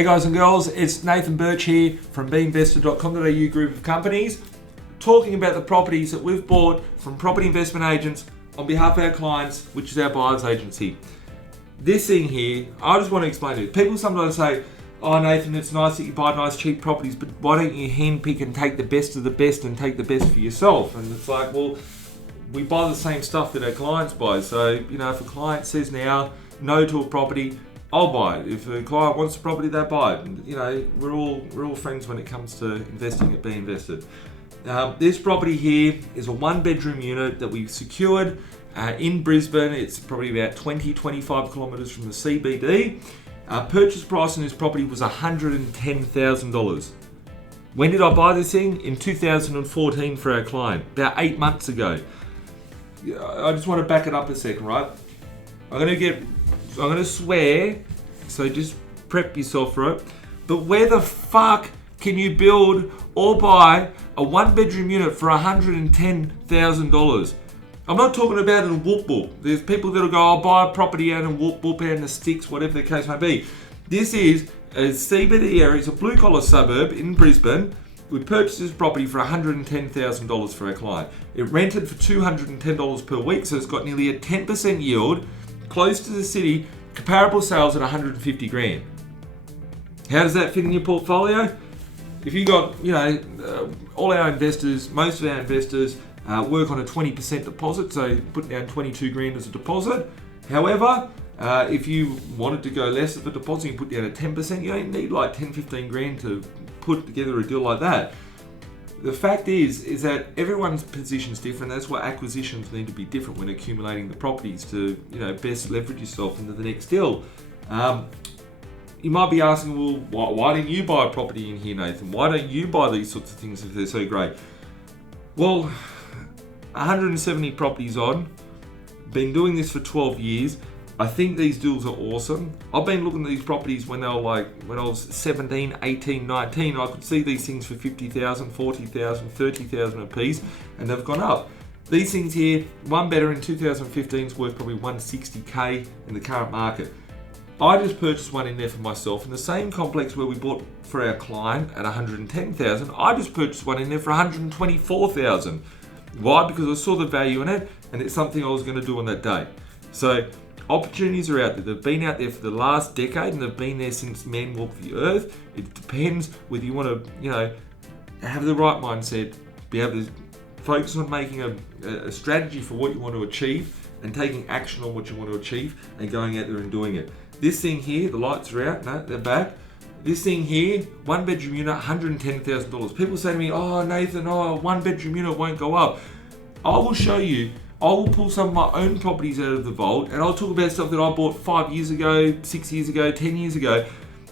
Hey guys and girls, it's Nathan Birch here from B.Invested.com.au group of companies, talking about the properties that we've bought from property investment agents on behalf of our clients, which is our buyer's agency. This thing here, I just want to explain to you. People sometimes say, oh Nathan, it's nice that you buy nice cheap properties, but why don't you handpick and take the best of the best and take the best for yourself? And it's like, well, we buy the same stuff that our clients buy. So, if a client says now no to a property, I'll buy it. If a client wants a property, they buy it. We're all friends when it comes to investing at B.Invested. This property here is a 1-bedroom unit that we've secured in Brisbane. It's probably about 20-25 kilometres from the CBD. Purchase price on this property was $110,000. When did I buy this thing? In 2014 for our client, about 8 months ago. I just want to back it up a second, right? I'm going to swear, so just prep yourself for it. But where the fuck can you build or buy a 1-bedroom unit for $110,000? I'm not talking about in Whoop Whoop. There's people that'll go, I'll buy a property out in Whoop Whoop, out in the sticks, whatever the case may be. This is a CBD area. It's a blue-collar suburb in Brisbane. We purchased this property for $110,000 for our client. It rented for $210 per week, so it's got nearly a 10% yield, close to the city, comparable sales at 150 grand. How does that fit in your portfolio? If you got, all our investors, most of our investors work on a 20% deposit, so put down 22 grand as a deposit. However, if you wanted to go less of a deposit, you put down a 10%, you don't need like 10, 15 grand to put together a deal like that. The fact is that everyone's position's different. That's why acquisitions need to be different when accumulating the properties to, best leverage yourself into the next deal. You might be asking, well, why didn't you buy a property in here, Nathan? Why don't you buy these sorts of things if they're so great? Well, 170 properties on, been doing this for 12 years. I think these deals are awesome. I've been looking at these properties when I was 17, 18, 19. I could see these things for 50,000, 40,000, 30,000 a piece, and they've gone up. These things here, one better in 2015 is worth probably 160K in the current market. I just purchased one in there for myself in the same complex where we bought for our client at 110,000. I just purchased one in there for 124,000. Why? Because I saw the value in it, and it's something I was going to do on that day. So opportunities are out there. They've been out there for the last decade, and they've been there since man walked the earth. It depends whether you want to, have the right mindset, be able to focus on making a strategy for what you want to achieve and taking action on what you want to achieve and going out there and doing it. This thing here, the lights are out. No, they're back. This thing here, 1-bedroom unit, $110,000. People say to me, oh Nathan, 1-bedroom unit won't go up. I will show you. I will pull some of my own properties out of the vault, and I'll talk about stuff that I bought 5 years ago, 6 years ago, 10 years ago.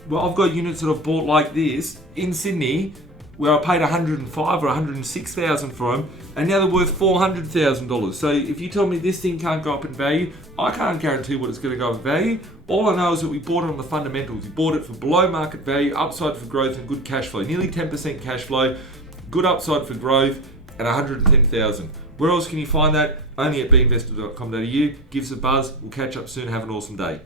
Well, I've got units that I've bought like this in Sydney, where I paid $105,000 or $106,000 for them, and now they're worth $400,000. So if you tell me this thing can't go up in value, I can't guarantee what it's going to go up in value. All I know is that we bought it on the fundamentals. We bought it for below market value, upside for growth, and good cash flow. Nearly 10% cash flow, good upside for growth, and $110,000. Where else can you find that? Only at binvested.com.au. Give us a buzz. We'll catch up soon. Have an awesome day.